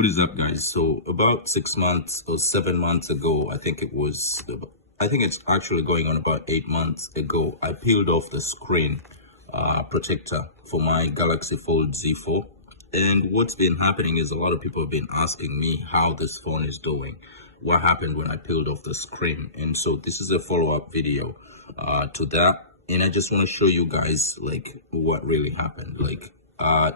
What is up, guys? So about 6 months or 7 months ago, I think it's actually going on about 8 months ago, I peeled off the screen protector for my Galaxy Fold Z4. And what's been happening is a lot of people have been asking me how this phone is doing, what happened when I peeled off the screen. And so this is a follow-up video to that. And I just want to show you guys like what really happened.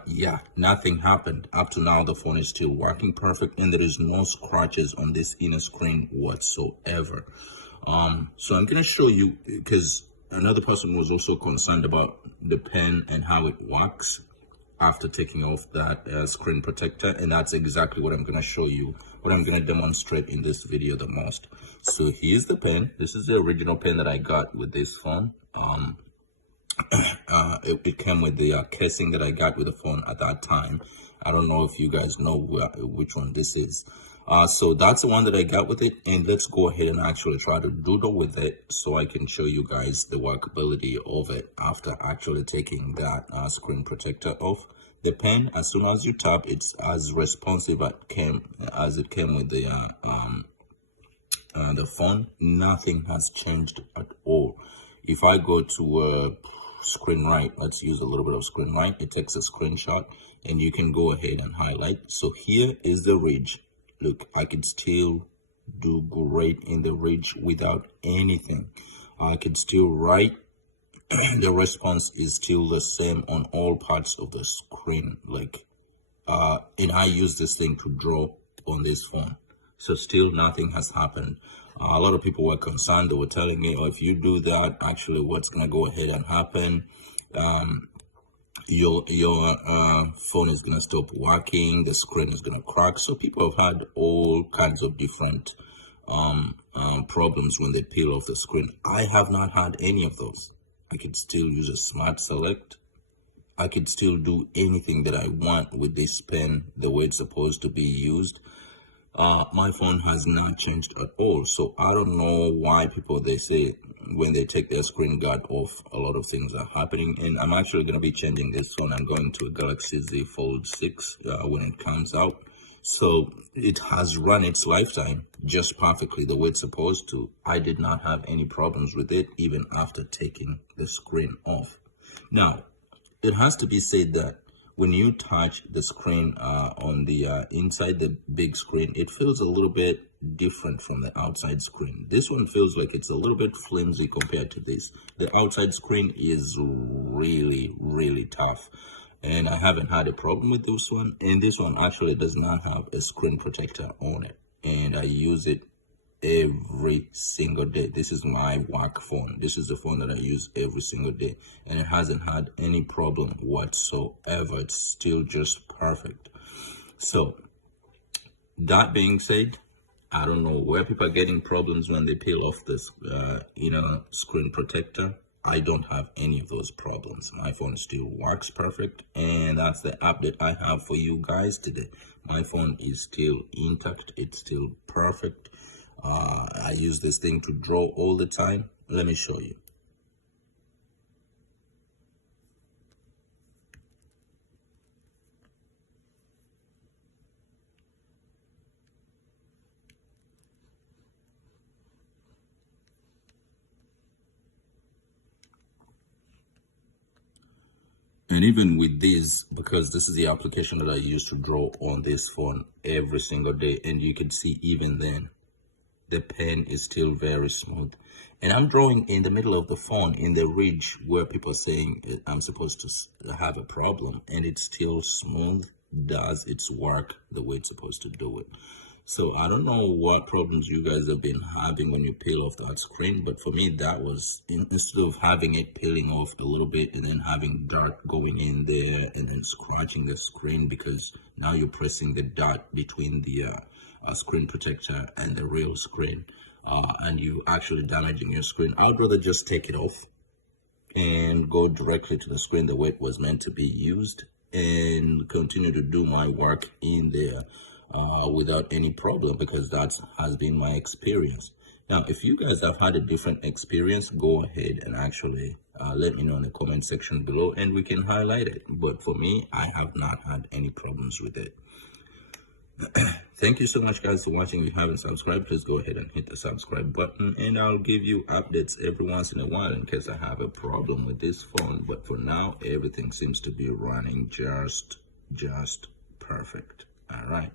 Yeah, nothing happened. Up to now, the phone is still working perfect and there is no scratches on this inner screen whatsoever. So I'm gonna show you, because another person was also concerned about the pen and how it works after taking off that screen protector, and that's exactly what I'm gonna show you, what I'm gonna demonstrate in this video the most. So here's the pen. This is the original pen that I got with this phone. It came with the casing that I got with the phone at that time. I don't know if you guys know which one this is. So that's the one that I got with it, and let's go ahead and actually try to doodle with it so I can show you guys the workability of it after actually taking that screen protector off. The pen, as soon as you tap, it's as responsive as it came with the phone. Nothing has changed at all. If I go to screen right, let's use a little bit of screen right, it takes a screenshot and you can go ahead and highlight. So here is the ridge. Look, I can still do great in the ridge without anything. I can still write. The response is still the same on all parts of the screen. And I use this thing to draw on this phone. So still nothing has happened. A lot of people were concerned. They were telling me, oh, if you do that, actually what's going to go ahead and happen, your phone is going to stop working, the screen is going to crack. So people have had all kinds of different problems when they peel off the screen. I have not had any of those. I could still use a smart select. I could still do anything that I want with this pen the way it's supposed to be used. My phone has not changed at all. So I don't know why people, they say when they take their screen guard off, a lot of things are happening. And I'm actually going to be changing this phone. I'm going to a Galaxy Z Fold 6 when it comes out. So it has run its lifetime just perfectly the way it's supposed to. I did not have any problems with it even after taking the screen off. Now, it has to be said that when you touch the screen on the inside the big screen, it feels a little bit different from the outside screen. This one feels like it's a little bit flimsy compared to this. The outside screen is really, really tough. And I haven't had a problem with this one. And this one actually does not have a screen protector on it. And I use it every single day. This is my work phone. This is the phone that I use every single day, and it hasn't had any problem whatsoever. It's still just perfect. So that being said, I don't know where people are getting problems when they peel off this screen protector. I don't have any of those problems. My phone still works perfect, and that's the update I have for you guys today. My phone is still intact. It's still perfect. I use this thing to draw all the time. Let me show you. And even with this, because this is the application that I use to draw on this phone every single day, and you can see even then, the pen is still very smooth. And I'm drawing in the middle of the phone in the ridge where people are saying I'm supposed to have a problem, and it's still smooth, does its work the way it's supposed to do it. So I don't know what problems you guys have been having when you peel off that screen, but for me, that was, instead of having it peeling off a little bit and then having dirt going in there and then scratching the screen, because now you're pressing the dot between the screen protector and the real screen, and you actually damaging your screen. I would rather just take it off and go directly to the screen the way it was meant to be used and continue to do my work in there without any problem, because that has been my experience. Now, if you guys have had a different experience, go ahead and actually let me know in the comment section below and we can highlight it. But for me, I have not had any problems with it. Thank you so much, guys, for watching. If you haven't subscribed, please go ahead and hit the subscribe button, and I'll give you updates every once in a while in case I have a problem with this phone. But for now, everything seems to be running just perfect. All right.